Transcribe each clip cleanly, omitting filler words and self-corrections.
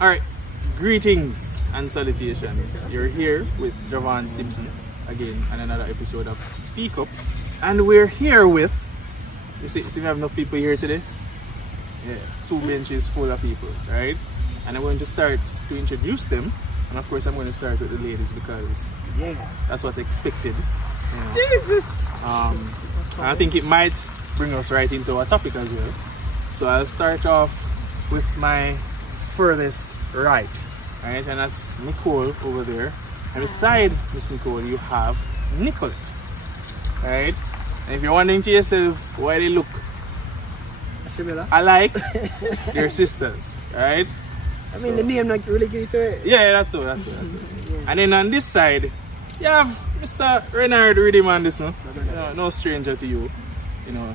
Alright, greetings and salutations. You're here with Javaune Simpson again on another episode of Speak Up. And we're here with, you see we have enough people here today? Yeah, 2 benches full of people, right? And I'm going to start to introduce them. And of course I'm going to start with the ladies because that's what's expected. You know. Jesus! And I think it might bring us right into our topic as well. So I'll start off with my furthest right, and that's Nicole over there. And beside Miss Nicole, you have Nicolette, right? And if you're wondering to yourself why they look Similar. alike, they're sisters, right? I mean, the name not really give it away. Yeah, that too. And then on this side, you have Mr. Renard Anderson. No stranger to you, you know,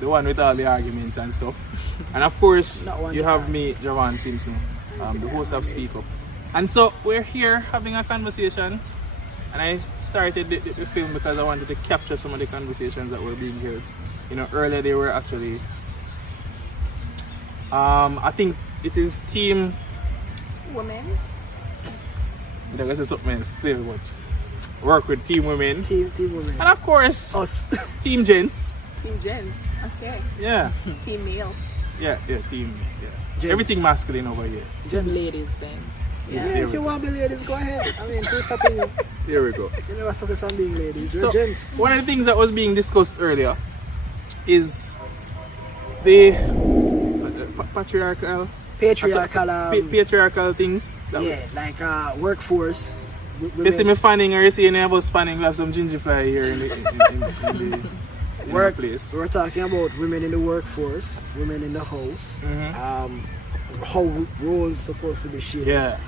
the one with all the arguments and stuff. And of course, you have me, Javaune Simpson, the host of Speak Up. And so we're here having a conversation. And I started the film because I wanted to capture some of the conversations that were being held. You know, earlier they were actually, I think it is team women. I guess it's something still what work with team women. Team women. And of course, us. Team gents. Team gents. Okay. Yeah. Team male. Yeah, team. Yeah. Gents. Everything masculine over here. Just ladies then. Yeah, There if we you go. want to be ladies, go ahead. I mean, do something. Here we go. You never focus on being ladies. You're So, gents. one of the things that was being discussed earlier is the patriarchal things. Yeah, like workforce. You see me fanning or you see any of us fanning, we have some ginger fly here in the Work place. We're talking about women in the workforce, women in the house, how roles supposed to be shared. Yeah.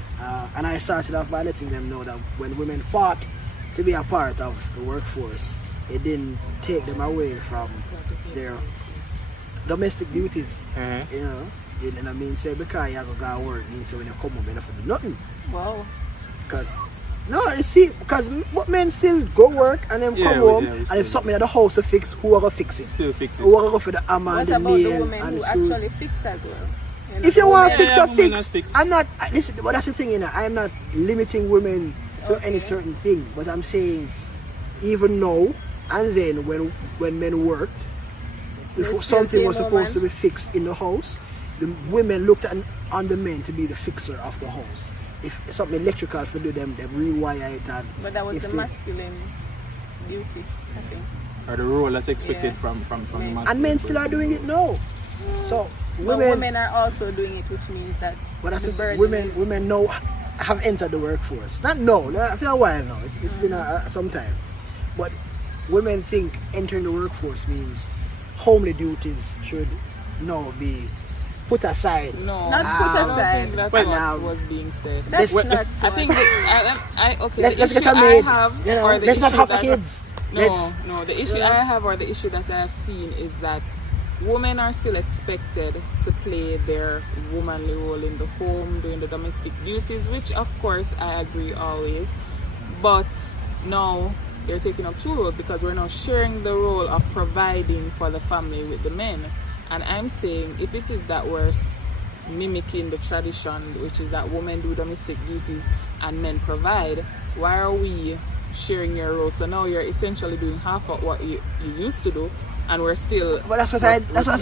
And I started off by letting them know that when women fought to be a part of the workforce, it didn't take them away from their domestic duties. You know, it didn't mean say because you have to go work means so when you come home you don't have to do nothing. Wow. Because no, you see, because men still go work and then come home, and if something at the house to fix, who are gonna fix it? Still fix it. Who are gonna go for the hammer What and the about the nail women and who the screw? actually fix as well? If you want to fix or women fix, fix. I'm not. Listen, but that's the thing, you know. I'm not limiting women to any certain thing, but I'm saying even now and then when men worked, before still something see was a supposed to woman. be fixed in the house, the women looked on the men to be the fixer of the house. If something electrical for do them rewire it and But that was if the they- masculine duty, I think. Or the role that's expected Yeah. from the masculine and men still are person doing it roles. now. So But women are also doing it, which means that But that's the it. burden Women is- women now have entered the workforce. Not now, for a while now. It's been some time. But women think entering the workforce means homely duties should now be put aside. No, Not put I don't aside. think that's Well, what was being said. That's Let's- not I think okay. Let's the get issue a I maid. have, You know, or the let's not issue have that- kids. No, the issue I have, or the issue that I have seen, is that women are still expected to play their womanly role in the home, doing the domestic duties, which of course I agree always. But now they're taking up 2 roles because we're now sharing the role of providing for the family with the men. And I'm saying if it is that we're mimicking the tradition, which is that women do domestic duties and men provide, why are we sharing your role? So now you're essentially doing half of what you used to do, and we're still. But that's what I just. But that's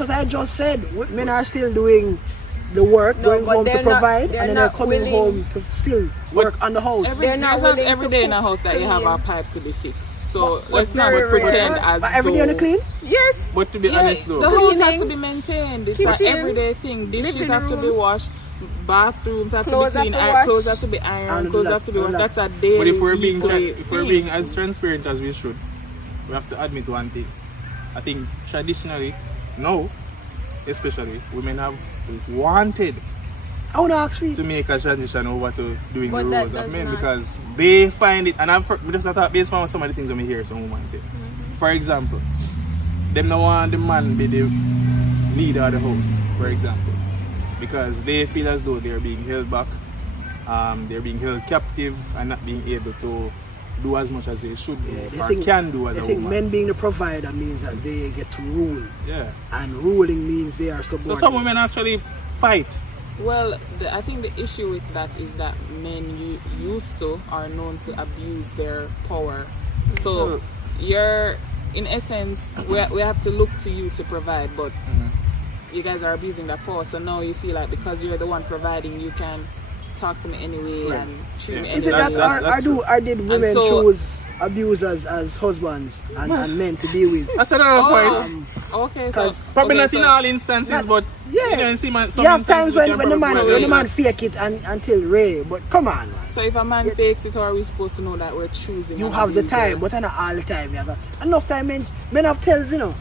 what I just said. Men are still doing the work, No, going but home to they're not- provide, they're and then they're not coming willing- home to still work on the house. They're not There's not willing every to day in a cook, house that you have a clean. pipe to be fixed. So But let's not very pretend rare. as But every day though- on the clean? Yes. But to be honest though, the house has Cleaning, to be maintained. It's kitchen, an everyday thing. Dishes living have to be room. washed. Bathrooms have Clothes to be clean. have to wash. Clothes have to be ironed. And Clothes that- have to be washed. and That's a daily. but if we're being thing. as transparent as we should, we have to admit one thing. I think traditionally, no, especially women have wanted I want to ask you. to make a transition over to doing But the that roles of does men not- because they find it, and I'm just not based on some of the things that I hear some women say. For example, them don't want the man be the leader of the house, for example, because they feel as though they're being held back, they're being held captive and not being able to do as much as they should do They or think- can do as I a think woman. men being the provider means that they get to rule, Yeah. and ruling means they are So subordinate. some women actually fight. Well, I think the issue with that is that men used to are known to abuse their power. So you're, in essence, we have to look to you to provide, but you guys are abusing that power. So now you feel like because you're the one providing, you can talk to me anyway Right. and treat me Is it anyway. that or did women so- choose abusers as husbands and men to be with? That's another point. Okay, so Probably okay, not in so- all instances, but Yeah. you know, in some You instances have times we when can the probably- man fake it until Ray, but come on, man. So if a man fakes it, how are we supposed to know that we're choosing? You an have the abuser? time, but not all the time. You have enough time, men have tells, you know.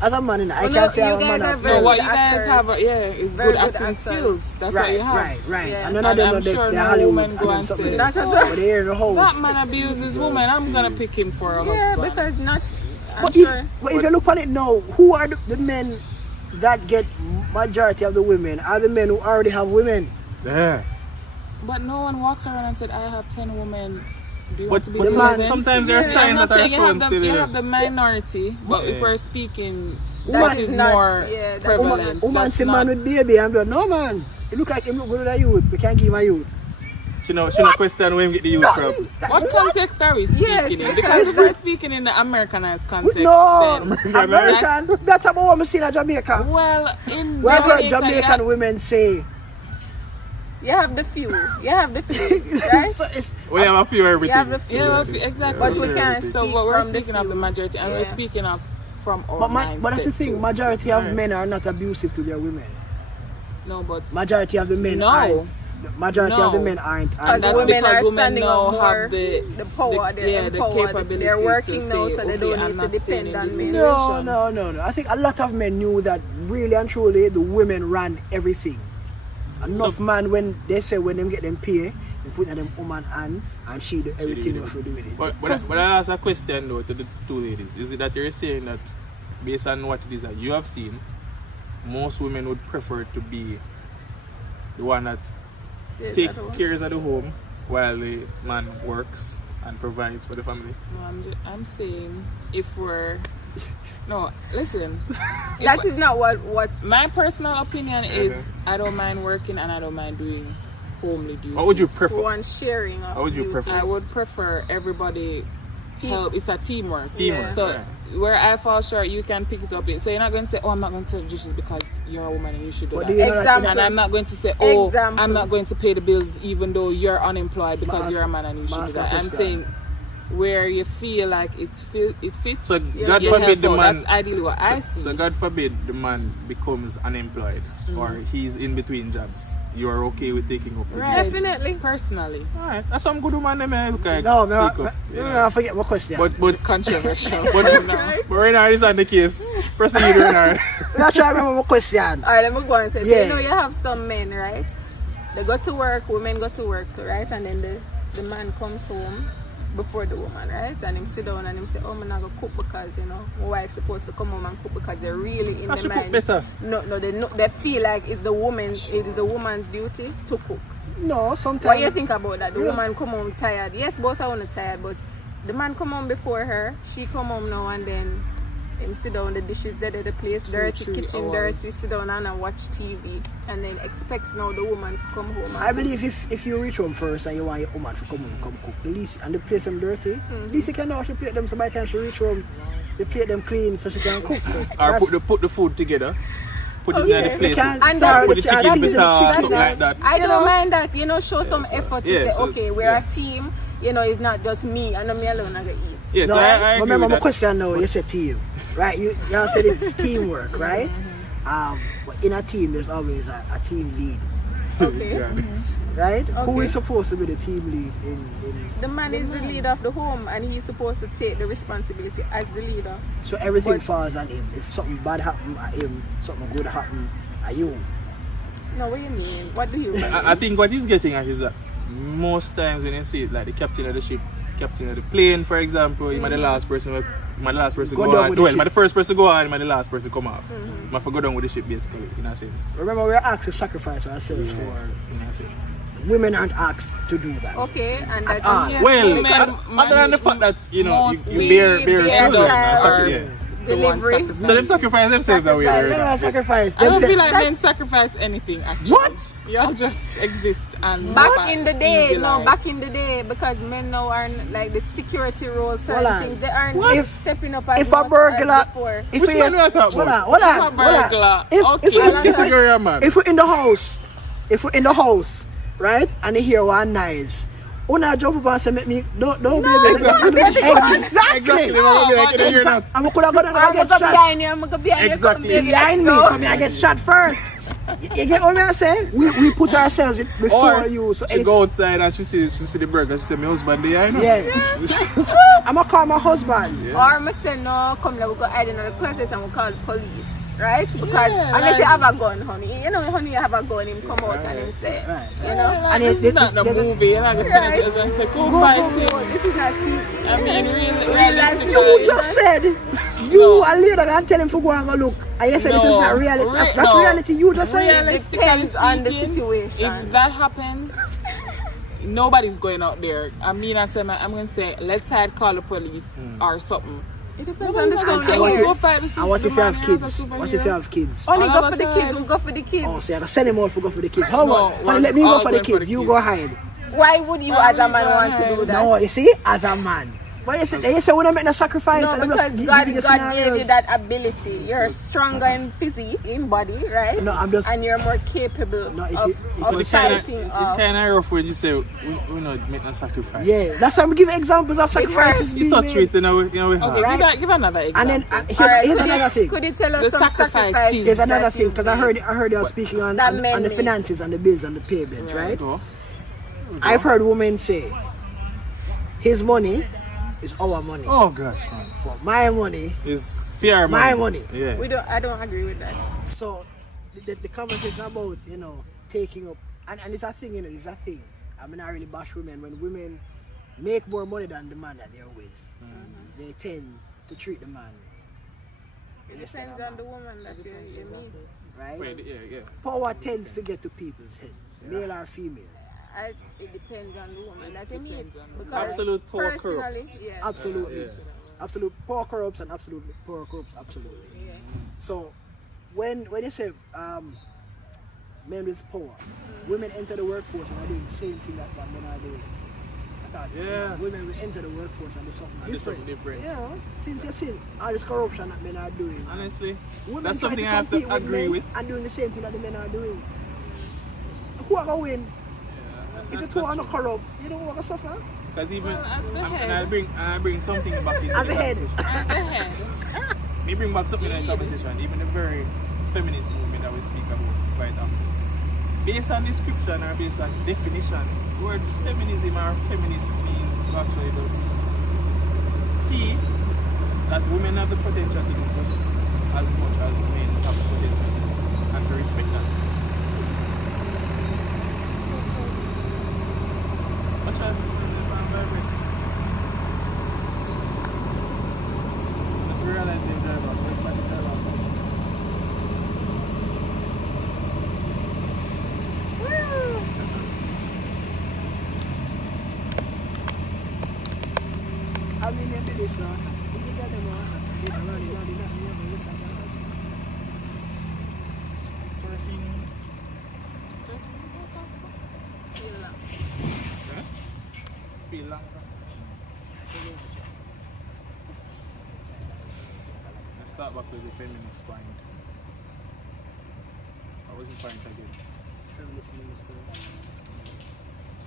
As a man, I Well, can't say you I'm a guys man are of very No, tells. what good you guys actors. have, is Very good good acting actors. skills. That's what you have. Right. Yeah. And none of And them I'm know sure the no Hollywood woman go and something say, like that. Not at all. But they hear the whole. That man abuses woman. I'm gonna pick him for a Yeah, husband. because not. I'm But sure. if you look on it now, who are the men that get majority of the women? Are the men who already have women? Yeah. But no one walks around and said, I have 10 women. Do you But, want to be but with man- them? sometimes there are Yeah, I'm signs not that are saying you have shown the, still. you You have the minority, but if Yeah. we're speaking, Woman that is is not- more yeah, that's prevalent. Woman That's see not- man with baby, I'm like, no man. You look like him look good at youth. We can't give him a youth. She know question where him get the youth from. What context are we speaking Yes, in? because Because if we're that's- speaking in the Americanized context, No, then American. That's about what we see in Jamaica. well, in We have heard Jamaica, Jamaican women say. You have the few. You have the few, right? So it's, We have a few everything. You have the few. yeah, exactly. But we can't So speak what we're from the speaking of the few. majority, and we're Yeah. speaking of from our but that's the mindset thing. too. Majority of Right. men are not abusive to their women. No, but Majority of the men No. aren't. Majority of the No. men aren't. Because that's women because are women standing now up more, have the power, they're the empowered, capability they're working to now, say, so they okay, don't I'm need to not staying depend in on this men. situation. No. I think a lot of men knew that really and truly the women ran everything. Enough man when they say when them get them pay, they put them woman hand and she do everything do if you do with it. But I'll ask a question though to the two ladies. Is it that you're saying that based on what it is that you have seen, most women would prefer to be the one that take care of the home while the man works and provides for the family? No, I'm saying if we're no, listen. That is not what My personal opinion is I don't mind working and I don't mind doing homely duties. What would you prefer? one sharing of How would you duties. prefer? I would prefer everybody help. It's a teamwork. Teamwork. So yeah. where I fall short, you can pick it up. So you're not going to say, "Oh, I'm not going to tell dishes because you're a woman and you should do But that." do you know that Example. And I'm not going to say, "Oh, Example. I'm not going to pay the bills even though you're unemployed because Mas- you're a man and you should do mas- that." I'm mas- saying where you feel like it fits. So you God help forbid the out. man. That's ideally what I see. So God forbid the man becomes unemployed or he's in between jobs. You are okay with taking up the Right. Definitely. Personally, Alright, that's some good woman them look like No, speak up. I forget my question. But controversial. but No. Renard is not the case. Proceed, Renard. I'm not trying to remember my question. Alright, let me go and say. So Yeah. you know you have some men, right? They go to work, women go to work too, right? And then the man comes home before the woman, right? And him sit down and him say, "Oh, I'm not gonna cook because my wife's supposed to come home and cook because they're really in I the should cook mind." better. No, they feel like it is the woman's duty to cook. No, sometimes. What do you think about that? The Yes. woman come home tired. Yes, both are tired, but the man come home before her. She come home now and then him sit down, the dishes dead at the place, dirty 3 kitchen, hours. dirty, sit down and watch TV, and then expects now the woman to come home. I believe if you reach home first and you want your woman to come home, come cook, the least and the place them dirty, at least you can wash the plate them so by the time she reach home, the plate them clean so she can cook. Or put the food together. Put it in yeah. the place. You can- And Put the that's chicken that's bita, easy. something like that. I You don't know? mind that, show some effort to yeah, say, so- okay, we're yeah. a team, it's not just me and me alone I gonna eat. Yes, No, I agree remember with my that. question now, you said team, right? Y'all said it's teamwork, right? But in a team, there's always a team lead, Okay. Yeah. right? Who Okay. is supposed to be the team lead in The man is the leader of the home and he's supposed to take the responsibility as the leader. so everything But- falls on him. If something bad happen at him, something good happen at you. No, what do you mean? What do you mean? I think what he's getting at is that most times when you see it, like the captain of the ship, captain of the plane, for example, you might the last person Go go down on. with the Well, ship. the first person go on, the last person come off. Might go down with the ship basically, in a sense. Remember, we're asked to sacrifice ourselves for In a sense. women aren't asked to do that. Okay, and that all. is Well, Women other than the fact that you know you mostly bear bear children, child. yeah. delivery. So they sacrifice themselves that way. They Right? don't sacrifice. I don't Them feel like men sacrifice anything actually. What? Y'all just exist and Back live in a the day, easy no, life. back in the day, because men now aren't like the security roles, certain Hold on. things, they aren't What? stepping up as if a much burglar, as before. if Which he man is, do I talk hold about? on, hold on, If a hold on. burglar, If okay. It's a girl, man. If we're in the house, right, and you hear one noise, una jump up and say, "Make me don't be Exactly. exactly." I'm gonna go down and get shot behind you, I'm gonna be behind Exactly. you. behind me, so me I get shot first. You get what I say? We put ourselves in before Or you. So she go outside and she see the burger. She say, "My husband there, I know." yeah. I'm gonna call my husband. Or I say, no, come now, we go hide in the closet and we call the police. Right? Because Yeah, unless you like- have a gun, honey. You know, honey, you have a gun, him come out and him say, Right. you know. And This is not the there's a- movie. You're not gonna stand up and say, "Go fight him." This is not TV. I mean, Real realistically, You just said you are later and tell him to go and go look. And you said this is No. not reality. That's No. reality. You just said. Realistically Depends on the speaking, situation. If that happens, nobody's going out there. I mean, I'm gonna say, let's call the police or something. It depends on the Nobody's And what situation. if- Go fight the And what if you have Superman, kids? the What if you superhero. have kids? Only All go of for us the kids, are- we go for the kids. Oh, so you can send him out to go for the kids. How No, about? well, Let me go all for the going for the kids. You kids. go hide. Why would you Why as a would man you want go to do ahead? that? No, you see, as a man. But you say we're not making a sacrifice. No, and I'm just because giving God you gave scenarios. you that ability. You're stronger in physique, in body, right? No, I'm just- And you're more capable No, of But fighting it kind of rough when you say we not make no sacrifice. Yeah, that's why I'm giving examples of sacrifices You being touch made. it in a way Okay, Right. give another example. And then here's another thing. Could you tell us The some sacrifices. sacrifices? There's another that thing you because I heard you speaking on That the men make. finances and the bills and the payments, right? Go. I've heard women say, his money is our money, Oh gosh, man. but my money. It's fear My money. Yeah. I don't agree with that. So the conversation about taking up and it's a thing, it's a thing. I mean, I really bash women when women make more money than the man that they're with. They tend to treat the man. It less than depends a on man, the woman that you meet. right? Wait, yeah. Power tends to get to people's head, male or female. It depends on the woman that you meet. depends on the Because Absolute power personally, corrupts. yeah. Absolutely. Yeah. Absolute power corrupts and absolute power corrupts absolutely. Yeah. So when you say men with power, women enter the workforce and are doing the same thing that men are doing. I thought Yeah. women will enter the workforce and do something And do different. something different. Yeah, since you see all this corruption that men are doing. Honestly, Women that's try something I have to compete agree men with. and doing the same thing that the men are doing. Who are gonna win? If the two are not corrupt, you don't want to suffer. Because even Well, as the head. and I bring something back into As the a head. conversation. As the head. Me bring back something in the conversation, even the very feminist movement that we speak about quite often. Based on description or based on definition, the word feminism or feminist means to actually just see that women have the potential to do just as much as men have the potential and to respect that. Watch out. Not realizing driver, wait for the driver. I mean, maybe this now. You get them all. 13 minutes. Feel long. Let's start back with the feminist point. What was my point again? Feminist minister.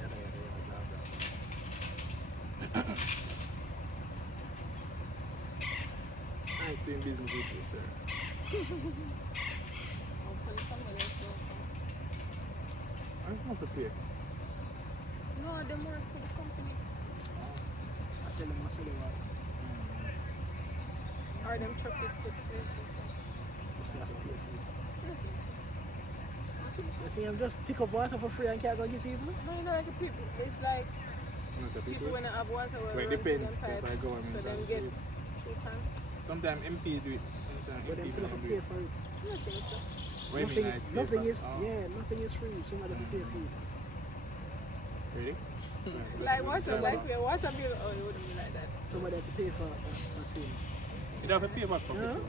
Yada, yada, yada, blah, blah. Nice doing business with you, sir. I'm not prepared. No, they work for the company. I sell them what? Or them truck it to places. You still have to pay for it. You think I'm just pick up water for free and can't go give people? No, you know, like people. It's like You know, so people people, when they have water, Well, will it run to depends them if pipe, I government so them or get if- 2 tanks. sometimes MPs do it, sometimes But them MPs still have don't to do pay it. for it. I don't think so. What do you mean, like, Nothing pay is, for- oh. yeah, nothing is free. Somebody have to pay for it. Really? Like what? Like your water bill? Oh, it wouldn't be like that. Somebody have to pay for sin. You don't have to pay back for petrol.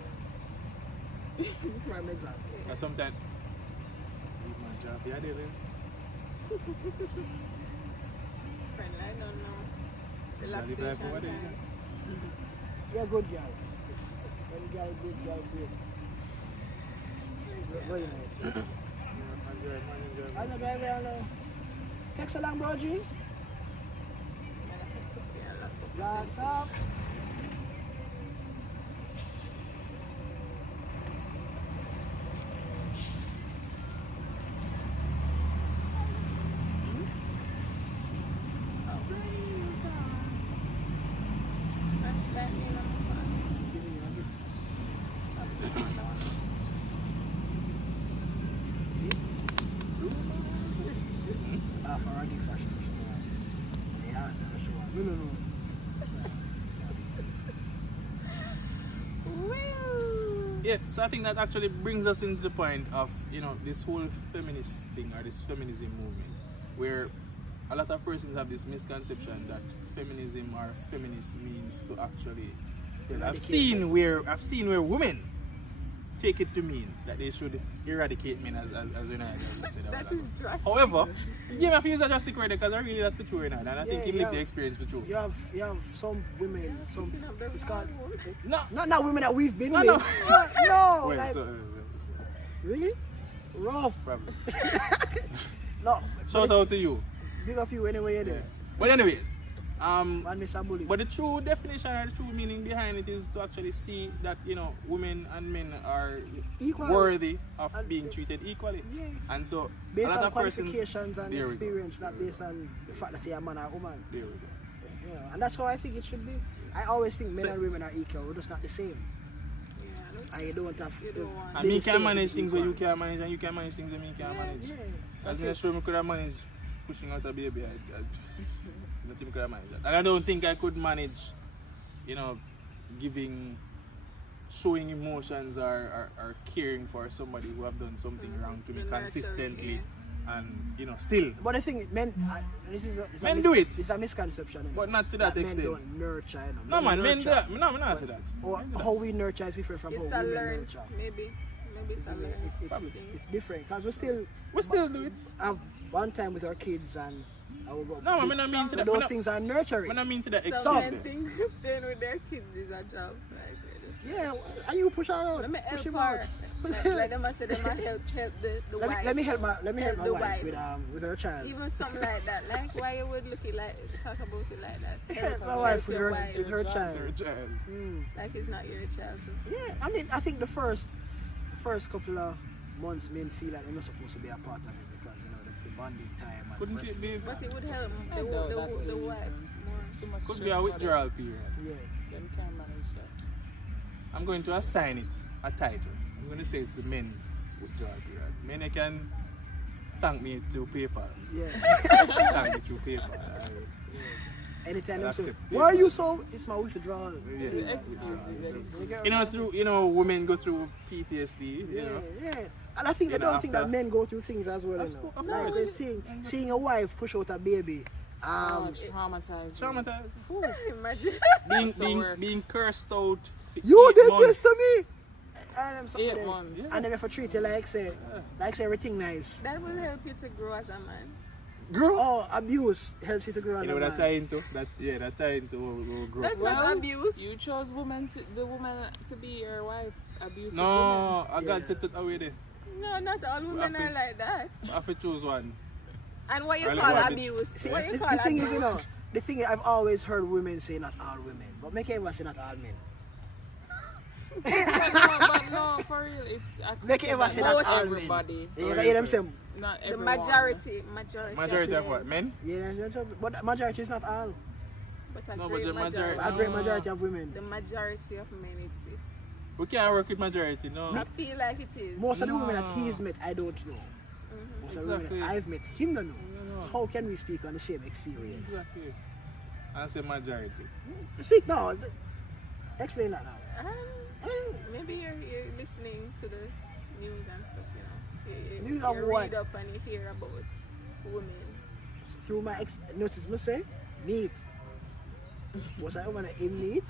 Prime example. And sometimes, leave my job, yeah, David. Friend, I don't know. Shall we drive over there? Relaxation time. You're a good girl. When girl good, girl good. Go United. I'm not driving alone. Text along, bro, G. Glass up. Yeah, so I think that actually brings us into the point of, this whole feminist thing or this feminism movement, where a lot of persons have this misconception that feminism or feminist means to actually. I've seen where women take it to mean that they should eradicate men as Renard Anderson said. That is drastic. However, yeah, I feel it's a drastic word because I really that's for true Renard, and I think he lived the experience for true. You have some women, it's called No, not women that we've been No, with. no. No, wait, like, so, really? Rough. probably. No. Shout out to you. Big up you anyway you're there. But anyways, Man, Mr. Bully. but the true definition or the true meaning behind it is to actually see that women and men are Equal. worthy of And- being treated equally. Yeah. And so Based a lot on of persons. qualifications and There we go. experience, not based on the fact that you're a man or a woman. There we go. Yeah. And that's how I think it should be. I always think men So- and women are equal, we're just not the same. Yeah, I don't And you don't have You to. don't want- And be me the can same manage to be things where you equal. can't manage, and you can manage things that me can't manage. Yeah. As me sure me could have managed pushing out a baby. I don't think I could have managed that. And I don't think I could manage, showing emotions or caring for somebody who have done something wrong to me The nurturing, consistently. And, still. But I think men, this is a Men do it. It's a misconception. But not to that Men extent. don't nurture. No, man, men do nurture. that. No, I'm not say that. Or how we nurture is different from It's how a women learned, nurture. maybe it's a learned. It's different because we still do it. have one time with our kids and I will go. No, I mean, I mean to that. Those things are nurturing. When I mean to that Some extent. men think staying with their kids is a job. Like, they just, Yeah, and you push her out. let me Push help him her. out. Like them I say, they might help the wife. Let me help my Help the wife wife. with her child. Even something like that. Like why you would look it like talk about it like that. Help Help my her, wife help with your her wife. with her child. Your child. Like it's not your child. Yeah, I mean, I think the first couple of months men feel like they're not supposed to be a part of it because the bonding time and Couldn't it be? But it would help I know, that's the the wife reason. more. It's too much Could stress be a for withdrawal period. Yeah. Them can't manage that. I'm going to assign it a title. I'm going to say it's the men withdrawal period. Men they can thank me through PayPal. Yeah. Thank me through PayPal. Anytime I'll they say, accept it. why are you so? It's my withdrawal. Yeah. Excuses. Women go through PTSD. Yeah. And I think they don't think after- that men go through things as well. Of Like course. they're seeing a wife push out a baby. Traumatized. Traumatized. Imagine. Being cursed out. for You 8 did months. this to me. And them something 8 there. months. Yeah. And then if I treat you like say everything nice. That will help you to grow as a man. Girl, oh, abuse helps you to grow as You know a that man. tie into that tie into growth. That's not abuse. You chose the woman to be your wife. Abusive No, I Yeah. got set it away there. No, not all women I are like that. I have to choose one. And what you Really call want it. abuse? See, What you the call thing abuse? is, the thing is, I've always heard women say not all women, but make everyone say not all men. but no, for real, it's Make it ever say not that all men. everybody. You can hear them say, Not The everyone. majority Majority of what? Men? yeah, but the majority is not all. But a No, but great the majority. A great majority of women. The majority of men, it's. We can't work with majority, no. I feel like it is. Most of the women that he's met, I don't know. Most of the Exactly. women that I've met, him don't know. No. So how can we speak on the same experience? Exactly. I say majority. Speak now. Explain that now. Maybe you're listening to the news and stuff, you know. You News of read what? up and you hear about women through my notice me say neat. Was I woman in neat?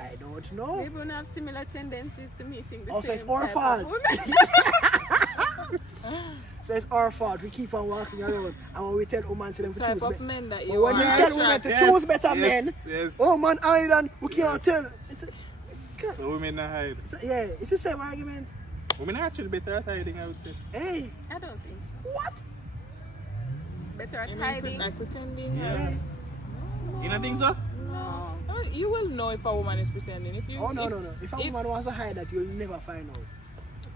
I don't know. Maybe we have similar tendencies to meeting the Also, same it's our type fault. of women. So it's our fault. We keep on walking around and when we tell women to them to Type choose of better. men that But you when you are. tell women to choose better men, Yes. oh man, island, we can't Yes. tell. So women not hide. It's the same argument. Women are actually better at hiding, I would say. Hey, I don't think so. what? Better at You mean hiding. like pretending? Yeah. You don't think so? No. You will know if a woman is pretending. If you. Oh no. If a woman wants to hide that, you'll never find out.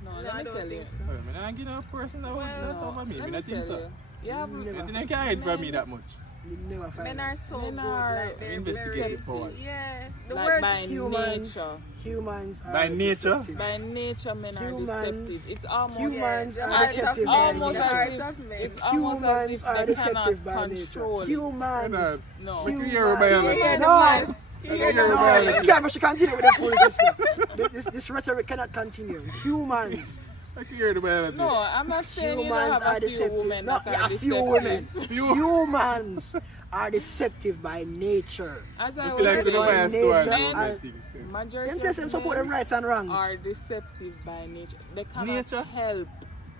No, No, let I me don't tell you. think so. Well, I'm not giving a person that would not over me. Let I me don't think tell so. you. You have Never. I think I can hide from me that much. You'll never find Men out. are so Men good. are Like they're investigative very, powers. yeah. The like word by humans. nature. Humans are By nature? deceptive. By nature, men are Humans- deceptive. It's almost. Humans Yeah, are heart of deceptive men, by almost the nature. heart as of men. It's almost as Humans if are they deceptive cannot by nature. control it. Humans. No. Look at your biology. Yeah, No. yes. Look Yeah, at your No, biology. you can't continue with that foolishness. This rhetoric cannot continue. Humans. I can hear the biology. No, I'm not saying you don't Humans have are a few deceptive. women No, that are yeah, a deceptive. few women. Few. Humans are deceptive by nature. As I I was feel like to the By bias nature, towards men- that things there. majority Them tell them of support them men rights and wrongs. are deceptive by nature. They cannot Nature? help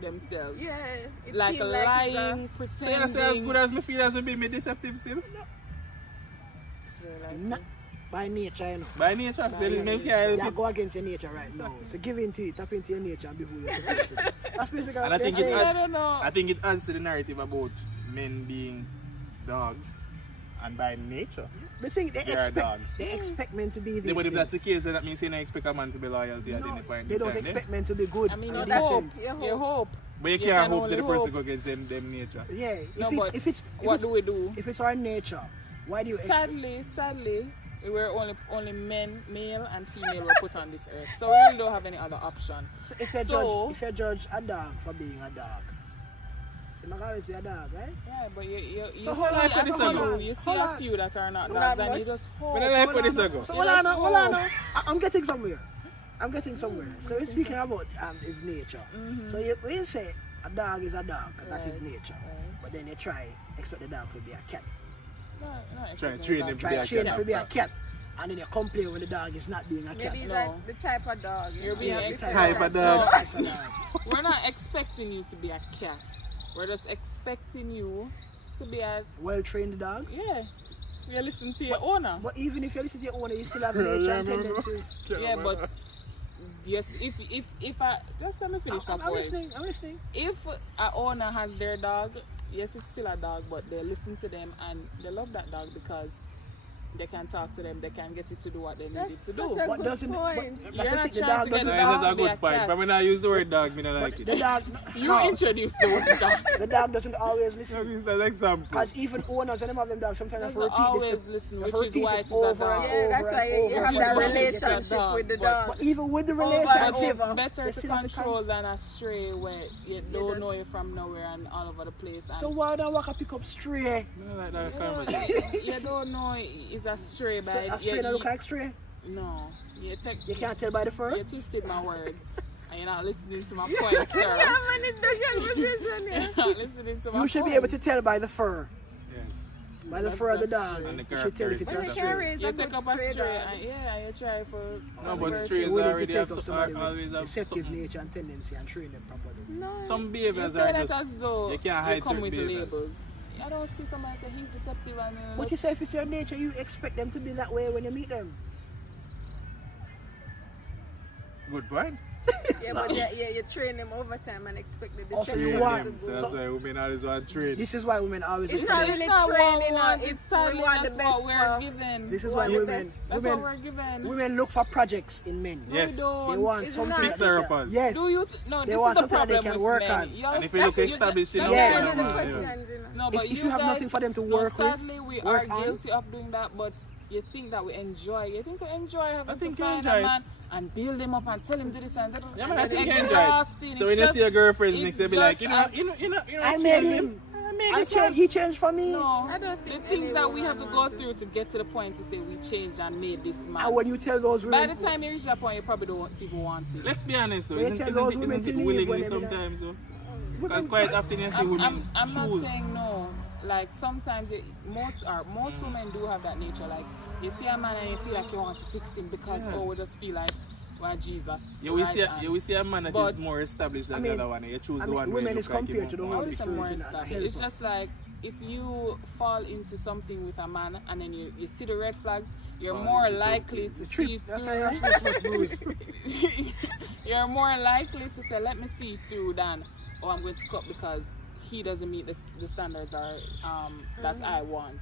themselves. Yeah. It Like seems lying, So you pretending. say as good as me feel as we be me deceptive still? It's very likely. No, by nature, you know. By nature, then you nature. can't You help it. go against your nature right now. So give into it, tap into your nature and be who you are. That's basically And I what think they it say. I don't know. I think it adds to the narrative about men being dogs and by nature. They think They are dogs. they expect men to be these Yeah, but if that's the things. case, then that means you don't expect a man to be loyal to you at No, any point they in don't time, expect men to be good. I mean, and you hope. decent. You hope. But you You can't can hope that the only person hope. go against them nature. Yeah, No, if, but if it's what do we do? if it's our nature, why do you expect? Sadly, we were only men, male and female were put on this earth. So we really don't have any other option. So if you So- judge a dog for being a dog, it might always be a dog, right? Yeah, but you So see hold on for a this few, ago. you see Hold a on. few that are not So dogs that and you must- just hope. But I like what this ago. So You hold on, just hold on. hope. I'm getting somewhere. So we're speaking about his nature. So we say a dog is a dog, that's his Right, nature. right. But then you try expect the dog to be a cat. No, Try expecting train that. them to Try be a train cat. to be a cat. And then you complain when the dog is not being a cat. Maybe he's No. like the type of dog. You're being the expected. Type of No, dog. That's a dog. we're not expecting you to be a cat. We're just expecting you to be a Well-trained dog. yeah. You listen to your owner. But even if you listen to your owner, you still have nature and tendencies. Yeah, but yes, if I just let me finish my I'm point. listening. If a owner has their dog, yes, it's still a dog, but they listen to them and they love that dog because they can talk to them, they can get it to do what they need it That's to such do. a But good doesn't point. but You're that's the not thing, the trying dog to doesn't get That's dog a to be a good point. cat. But when I use the word dog, me don't like the it. dog You no, introduced the word dog. the dog doesn't always listen. This is an example. Because even owners when them have them dogs sometimes have to Doesn't repeat always this. listen, They have which to is repeat why it it is a over dog. and Yeah, that's over why and you over have and that over. relationship with the dog. But even with the But relationship, it's better you to still have control than a stray where you don't just- know you from nowhere and all over the place. And So why don't walk and pick up stray? I don't like that you conversation. you don't know it's a stray So by a stray that look like stray? no. You can't tell by the fur? You twisted my words. And you're not listening to my point, sir. Yeah, man, it's the conversation here. You're not listening to my You should be point. able to tell by the fur. Yes. By the That's fur of the a dog. stray. And the You should tell if it's When a they stray. can raise You a take good up a stray stray dog. and yeah, you try for No, but converting. strays Willing to already take have up so, somebody always with have deceptive something. nature and tendency and train them properly. No. Some You behaviors say are that just as though you can't hide come certain with behaviors. labels. I don't see somebody say he's deceptive and But you say if it's your nature, you expect them to be that way when you meet them. Good point. Yeah, but you train them over time and expect the Also, you deception want- to So go. that's why women always want trade. This is why women always look It's for not them. really what training, we want, it's it's sadly we want the that's best what we're for- given. This is We why want the women, best. That's what women, we're given. women look for projects in men. Yes. don't. They want Is it something not? that Fix they her can- up as. Yes. Do you no? They This want is the something that they problem can with work men. on. Y'all- And if you look that's- established, you that's know, Yes. Those yeah, are the yeah. questions, you know. No, but if you you have guys, nothing for them to no, work with, sadly we work are on. guilty of doing that, but you think that we enjoy. You think we enjoy having think to you find enjoy a it. man and build him up and tell him do this and that. Yeah, and man, I it's think you enjoy exhausting. it. So when you It's see your girlfriends it's next, they'll be just like, you know, as- I made him. He changed for me. No, I don't the think things any that we have woman to go wants it. through to get to the point to say we changed and made this man. And when you tell those By women, the time you reach that point, you probably don't even want it. Let's be honest though, Wait isn't, till isn't, those it, women isn't to it leave when willingly they be sometimes though? women- Because quite often you see women I'm not choose. saying no. like sometimes most women do have that nature. Like you see a man and you feel like you want to fix him because we just feel like, well, Jesus. Yeah, we see a man that is more established than the other one. You choose the one where women you is look like compared to the whole It's more situation as a established. It's helper. just like if you fall into something with a man and then you see the red flags, you're more likely to see That's through. how you're supposed to lose. You're more likely to say, let me see through than, oh, I'm going to cut because he doesn't meet the standards that I want.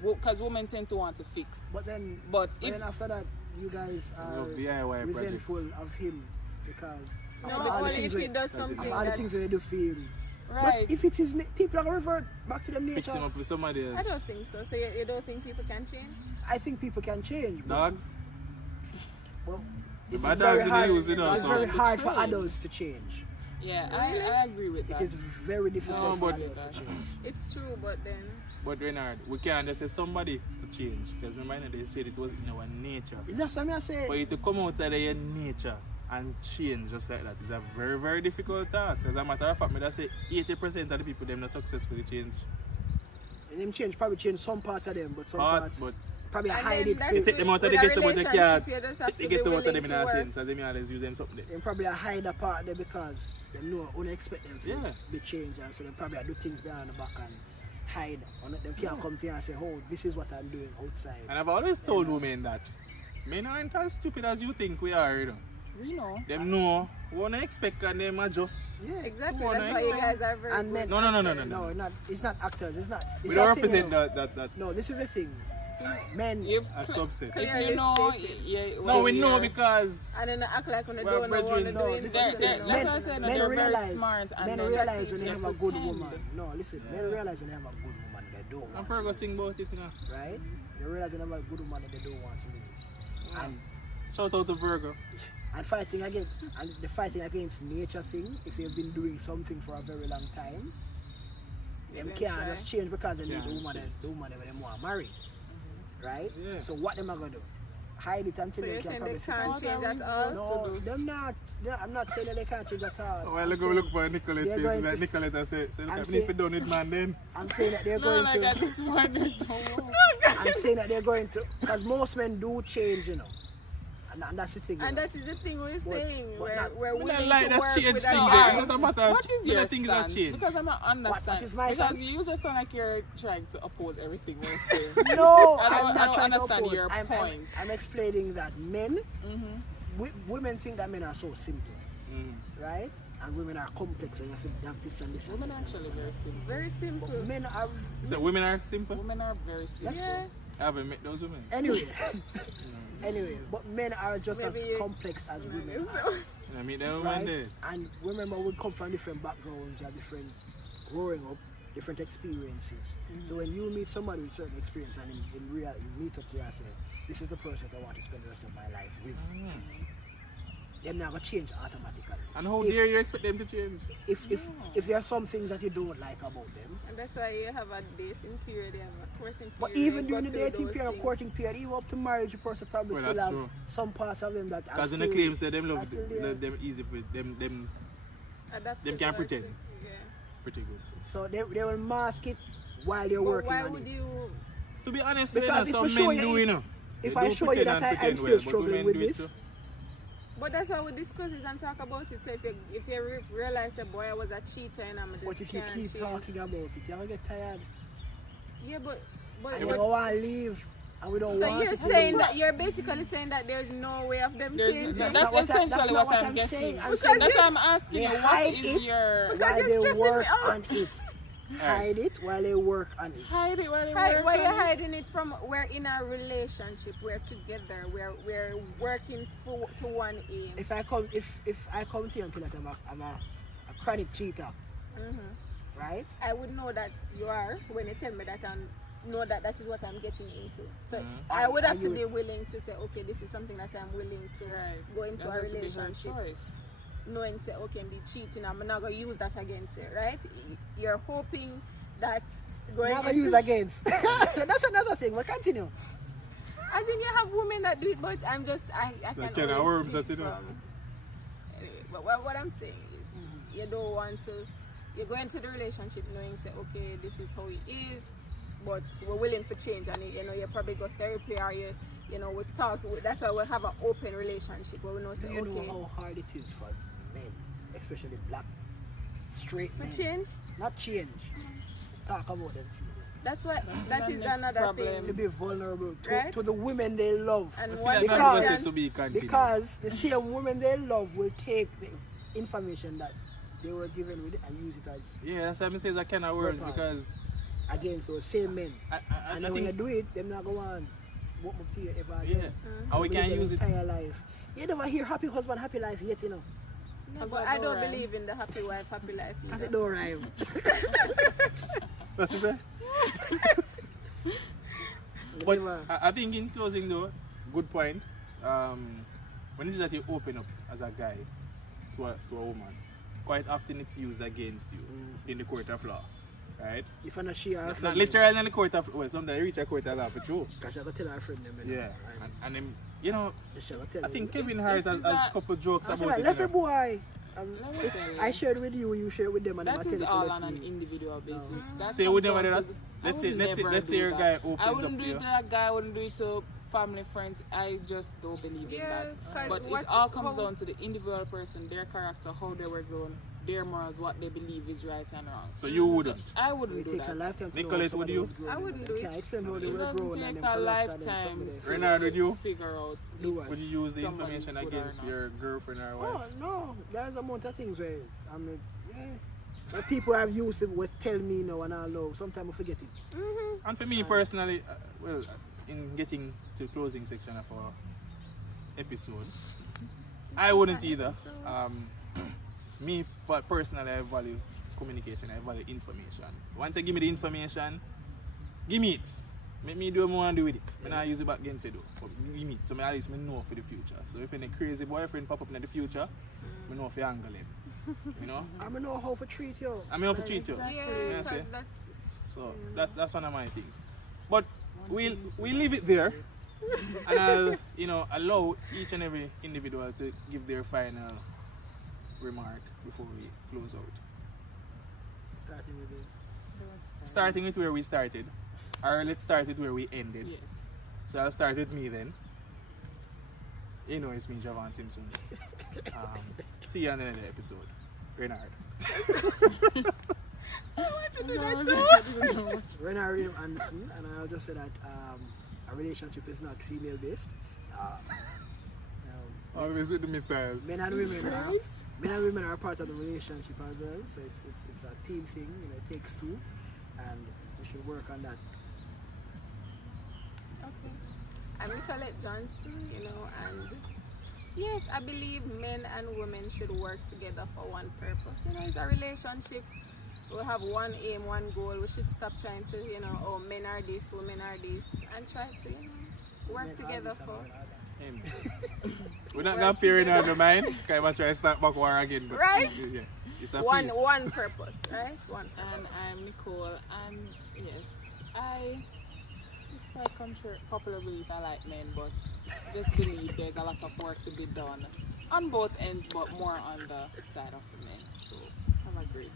Because women tend to want to fix. But then if after that, you guys are Love DIY resentful projects. of him because No, of all the only things if he we- does something of all the things that's... they do for him. right, But if it is people are gonna revert back to them Fix him nature, up with somebody else. I don't think so. So you don't think people can change? I think people can change. but- Dogs? Well, The it's bad very dogs in the hard. news, you know, It's so- very hard for Train. adults to change. yeah, I agree with It that. is very difficult No, for but- adults to change. It's true, but then... But Renard, we can't just say somebody to change. Because remember they said it was in our nature. That's what I say. For you to come outside of your nature and change just like that is a very, very difficult task. As a matter of fact, I say 80% of the people them not successfully change. And them probably change some parts of them, but some Parts, parts but probably And hide then it. that's you Fit. take them out of the with a ghetto, but you can't relationship, you just have take the to be ghetto out of them willing in to a work. sense, as they may always use them something. They probably hide a part there because they know unexpect them to Yeah. be changed, and so they probably do things behind the back and hide. They can't come to you and say, "Oh, this is what I'm doing outside." And I've always told women that men aren't as stupid as you think we are, you know. We know. Them know what I expect and them are just Yeah, Exactly, Come on, that's why you guys are very And good. men, No. it's not actors. It's not. we It's don't a thing, represent you know. that No, this is the thing. Men, If, a subset. if Clearly you know, stated. yeah, No, well, we know you're- because And then act like when they We're don't know what brethren. they're No, doing. this They're- but they're- they that's know. what I said, men they're very realize, smart and men they're realize when they strategic, have they a good pretend. woman. No, listen, men realize when they have a good woman they don't I'm want for to go lose, sing about it, you know. right? They realize when they have a good woman that they don't want to lose. And Shout out to Virgo. the fighting against nature thing, if you've been doing something for a very long time, them Even can't try. just change because they need Can't the woman change. that they want to marry. Right? Yeah. So what them are gonna do? Hide it until So they you're can saying probably they fix it. can't What change are at we all? supposed No, them not. I'm not saying that they can't change at all. Well, I'm look, saying- look for Nicolette they're face. going Like to- Nicolette say, look, I'm I saying- need to done with man then. I'm saying that they're No, going like to. this one, there's no more. I'm saying that they're going to, because most men do change, you know, and that's the thing. And you know. that is the thing we're saying. but not- We're I willing don't like to that work change with thing. a There. It's guy. not a matter of What is many your things that stance? change. Because I'm not understanding. is my because stance? you just sound like you're trying to oppose everything we're saying. No, I don't- I'm I not don't trying to understand oppose. your point. I'm explaining that men, women think that men are so simple, right? And women are complex and you have this and this and Women this. are actually very simple. Very simple. Men are. So women are simple. Women are very simple. Yeah. I haven't met those women. Anyway, but men are just Maybe as you- complex as women are. So, I meet them women there. Right? And remember, we come from different backgrounds, you have different growing up, different experiences. So when you meet somebody with certain experience and in real, you meet up to you and say, this is the person I want to spend the rest of my life with. They're not gonna change automatically. And how If- dare you expect them to change? If there are some things that you don't like about them, and that's why you have a dating period, you have a courting period. but even you during go the through dating those period, things. courting period, even up to marriage, the person probably Well, still that's have true. some parts of them that are Because in still, the claim say them are love still there. them easy for them Adapt them to can that. pretend. Yeah. pretty good. So they will mask it while they're But working why on would it. you? To be honest, Because you know, if some we show men you- do, you know. if They I do show you pretend that and I'm pretend still well, but struggling women with do it this, too. But that's how we discuss it and talk about it. So if you realize that boy I was a cheater and I'm just but if you can't keep change. talking about it, you're gonna get tired. Yeah, but And you don't want to leave, and we don't so want you're to. saying that you're basically saying that there's no way of them There's- changing. that's not what I- essentially that's not what what I'm I'm getting. saying. I'm That's saying why I'm asking they you, what hide is it. your... Because while you're they stressing work me out. on it. Hide it while they work on it. Hide it while they Hide, work why you on it. hiding it from? We're in a relationship. We're together. We're working to one aim. If I come to you and tell you that I'm a chronic cheater, right? I would know that you are when you tell me that and know that that is what I'm getting into. So I would have And to you be willing to say, okay, this is something that I'm willing to go into That a has to be her relationship. choice. Knowing say, okay, be cheating, I'm not gonna use that against you, right? You're hoping that going Never into- use against. That's another thing. We'll continue. As in you have women that do it, but I'm just I can Like kind of always worms speak that you know. from. Anyway, but what I'm saying is you don't want to you go into the relationship knowing, say, okay, this is how he is, but we're willing for change, and you know, you probably go therapy, or you know, we talk. That's why we have an open relationship where we know, say, You okay. know how hard it is for men, especially black, straight For men. change? Not change. Talk about them. That's why that the is next another problem. To thing. be vulnerable Right? to the women they love. And I feel one like that's Because- supposed to be continued. Because the same women they love will take the information that they were given with it and use it as Yeah, that's why I say that kind of words, Weapon. because against those same men. I And then when you think, do it, them not go on what up to you ever again. yeah, and we can use it. entire life. You never hear happy husband, happy life yet, you know. No, but I don't believe in the happy wife, happy life. Because either. it don't rhyme. What you say? But I think in closing though, good point. When it is that you open up as a guy to a woman, quite often it's used against you in the court of law, right? If I'm not she or her Not friend. literally in the court of, well, sometimes you reach a court of law for true. Because she got to tell her friend them. Yeah, and then, you know, She got to I tell think you. Kevin Hart has a couple jokes She about like, it. left You a know. boy. Let me tell you. I shared with you, you share with them. And That them is tell you all to on left an me. individual basis. That So you would comes never do down that? to- Let's I say- would let's say- never let's do say your that. guy opens I wouldn't up do to it you. to that guy, I wouldn't do it to family, friends. I just don't believe in Yeah, that. 'cause But what- it all comes how- down to the individual person, their character, how they were grown, their morals, what they believe is right and wrong. So you wouldn't. I wouldn't It do takes a that. lifetime to Nicolette, know would somebody you? was grown, I wouldn't you do know. it. Can't explain how they It were doesn't grown and take them a collect and then lifetime somebody- to Renard, would you? figure out Do if what? Would you use the Somebody's information good or against not. your girlfriend or Oh wife? no, there's a amount of things where I mean, yeah. So people have used it was tell me now and I know. Sometimes I forget it. And for me personally, well, in getting to the closing section of our episode, I wouldn't either. Me personally, I value communication. I value information. Once you give me the information, give me it. Make me do what I want to do with it. I not use it back against you though. But give me it. So at least I know for the future. So if any crazy boyfriend pop up in the future, I know if you angle him. You know? I don't know how to treat you. I mean, how to treat you. Exactly. Yeah, Yeah, because see? that's So that's one of my things. But we'll leave it there, and I'll allow each and every individual to give their final remark before we close out. Starting with it. Starting with where we started, or let's start with where we ended. Yes. So I'll start with me then. You know it's me, Javaune Simpson. See you on another episode. Renard. Renard Anderson, and I'll just say that a relationship is not female based. Always with the missiles. Men and women are part of the relationship as well. So it's a team thing. You know, it takes two, and we should work on that. okay. I'm Nicolette Johnson, and yes, I believe men and women should work together for one purpose. It's a relationship. We have one aim, one goal. We should stop trying to, oh, men are this, women are this, and try to, work together for. Amen. We're not going to peer in on the mind. Because I'm trying to start back war again. But Right? Yeah, it's a One piece. purpose, right? One And purpose. I'm Nicole, and yes, despite popular belief, I like men, but just believe there's a lot of work to be done on both ends, but more on the side of the men. So have a great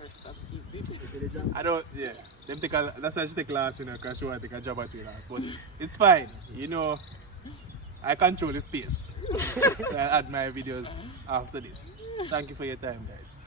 rest of evening. I don't, yeah. That's why she take last, because she want to take a job at you last. But it's fine, I control the space. So I'll add my videos after this. Thank you for your time, guys.